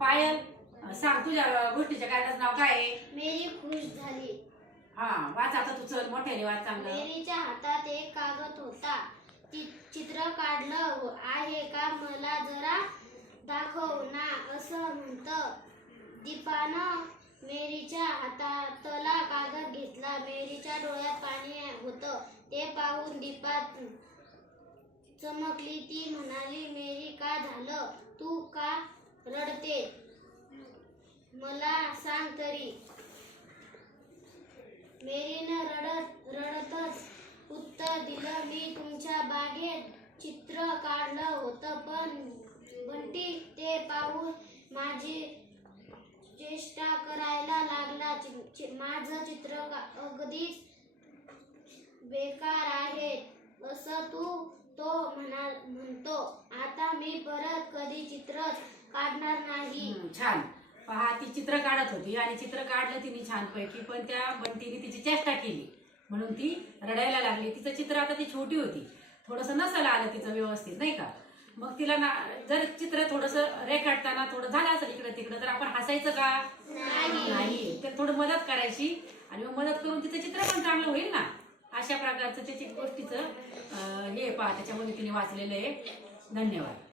पायल, सांग तुझ्या गोष्टीच्या कागदाचं नाव काय आहे? मेरी खुश झाली. हा, वाच आता तू, चल मोठ्याने वाच चांगलं. मेरीच्या हातात एक कागद होता. चित्र काढलं आहे का मला जरा दाखव ना, असं म्हणतं. दीपानं मेरीच्या हातातला कागद घेतला. मेरीच्या डोळ्यात पाणी होतं. ते पाहून दीपा चमकली. ती म्हणाली, मेरी काय झालं? तू का रडते? मला सांग तरी. मेरीनं रडतच उत्तर दिलं, मी तुमच्या बागेत चित्र काढलं होतं, पण बंटी ते पाहून माझी चेष्टा करायला लागला. माझं चित्र अगदीच बेकार आहे असं तो म्हणतो. आता मी परत कधी चित्रच काढणार नाही. छान. पहा, ती चित्र काढत होती आणि चित्र काढलं तिने छानपैकी, पण त्या बंटीने तिची चेष्टा केली म्हणून ती रडायला लागली. तिचं चित्र आता ती छोटी होती, थोडंसं नसायला आलं तिचं व्यवस्थित, नाही का? मग तिला जर चित्र थोडंसं रेखाटताना थोडं झालं असेल इकडं तिकडं, तर आपण हसायचं का? नाही. तर थोडं मदत करायची आणि मग मदत करून तिचं चित्र पण चांगलं होईल ना. अशा प्रकारचं त्याची गोष्टीचं हे पहा, त्याच्यामध्ये तिने वाचलेलं आहे. धन्यवाद.